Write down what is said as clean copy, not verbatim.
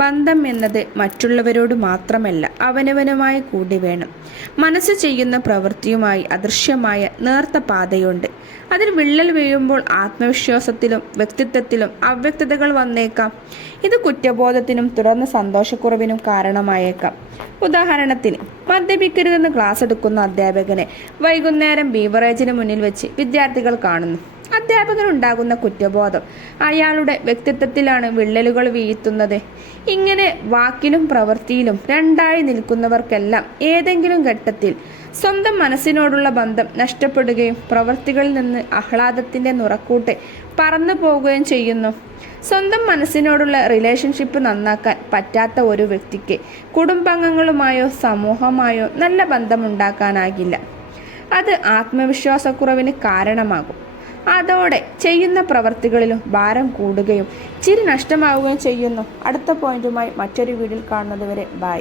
ബന്ധം എന്നത് മറ്റുള്ളവരോട് മാത്രമല്ല, അവനവനുമായി കൂടി വേണം. മനസ്സ് ചെയ്യുന്ന പ്രവൃത്തിയുമായി അദൃശ്യമായ നേർത്ത പാതയുണ്ട്. അതിൽ വിള്ളൽ വീഴുമ്പോൾ ആത്മവിശ്വാസത്തിലും വ്യക്തിത്വത്തിലും അവ്യക്തതകൾ വന്നേക്കാം. ഇത് കുറ്റബോധത്തിനും തുടർന്ന് സന്തോഷക്കുറവിനും കാരണമായേക്കാം. ഉദാഹരണത്തിന്, മദ്യപിക്കരുതെന്ന് ക്ലാസ് എടുക്കുന്ന അധ്യാപകനെ വൈകുന്നേരം ബീവറേജിന് മുന്നിൽ വെച്ച് വിദ്യാർത്ഥികൾ കാണുന്നു. അധ്യാപകനുണ്ടാകുന്ന കുറ്റബോധം അയാളുടെ വ്യക്തിത്വത്തിലാണ് വിള്ളലുകൾ വീഴ്ത്തുന്നത്. ഇങ്ങനെ വാക്കിലും പ്രവൃത്തിയിലും രണ്ടായി നിൽക്കുന്നവർക്കെല്ലാം ഏതെങ്കിലും ഘട്ടത്തിൽ സ്വന്തം മനസ്സിനോടുള്ള ബന്ധം നഷ്ടപ്പെടുകയും പ്രവൃത്തികളിൽ നിന്ന് ആഹ്ലാദത്തിൻ്റെ നുറക്കൂട്ട് പറന്നു പോവുകയും ചെയ്യുന്നു. സ്വന്തം മനസ്സിനോടുള്ള റിലേഷൻഷിപ്പ് നന്നാക്കാൻ പറ്റാത്ത ഒരു വ്യക്തിക്ക് കുടുംബാംഗങ്ങളുമായോ സമൂഹമായോ നല്ല ബന്ധമുണ്ടാക്കാനാകില്ല. അത് ആത്മവിശ്വാസക്കുറവിന് കാരണമാകും. അതോടെ ചെയ്യുന്ന പ്രവർത്തികളിലും ഭാരം കൂടുകയും ചിരി നഷ്ടമാവുകയും ചെയ്യുന്നു. അടുത്ത പോയിന്റുമായി മറ്റൊരു വീഡിയോയിൽ കാണുന്നത് വരെ ബൈ.